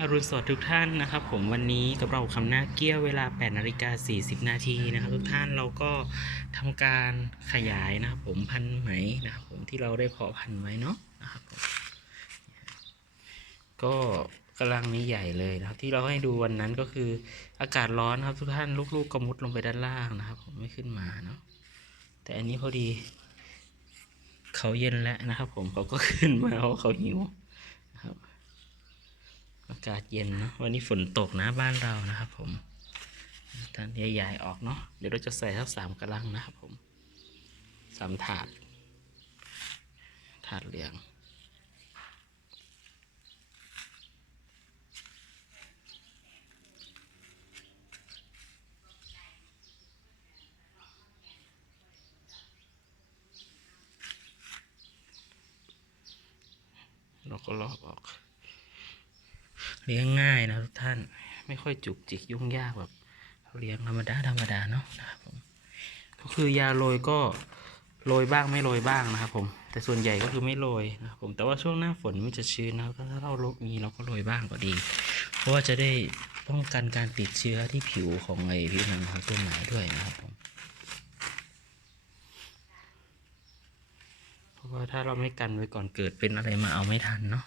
อรุณสวัสดิ์ทุกท่านนะครับ ผมวันนี้กับเราคำหน้าเกี้ยวเวลา8นาฬิกา40 นาทีนะครับ ทุกท่านเราก็ทำการขยายนะครับ ผมพันไหมนะครับ ผมที่เราได้เพาะพันไว้เนาะนะครับผมก็กำลังนี้ใหญ่เลยนะครับ ที่เราให้ดูวันนั้นก็คืออากาศร้อนนครับ ทุกท่านลูกๆก็มุดลงไปด้านล่างนะครับ ผมไม่ขึ้นมาเนาะแต่อันนี้พอดี เขาเย็นแล้วนะครับ ผมเขาก็ขึ้นมาเพราะเขาหิว อากาศเย็นเนะวันนี้ฝนตกนะบ้านเรานะครับ ผมท่านใหญ่ๆออกเนาะเดี๋ยวเราจะใส่ทั้งสามกระลังนะครับผมสามถาด ถาดเหลืองเราก็ลอกออก เลี้ยงง่ายนะทุกท่าน ไม่ค่อยจุกจิกยุ่งยากแบบเลี้ยงธรรมดาธรรมดาเนาะนะครับผมก็คือยาโรยก็โรยบ้างไม่โรยบ้างนะครับผมแต่ส่วนใหญ่ก็คือไม่โรยนะครับผมแต่ว่าช่วงหน้าฝนมันจะชื้นนะครับถ้าเรามีเราก็โรยบ้างก็ดี เพราะว่าจะได้ป้องกันการติดเชื้อที่ผิวของไอ้ผิวหนังของต้นไม้ด้วยนะครับผมเพราะว่าถ้าเราไม่กันไว้ก่อนเกิดเป็นอะไรมาเอาไม่ทันเนาะ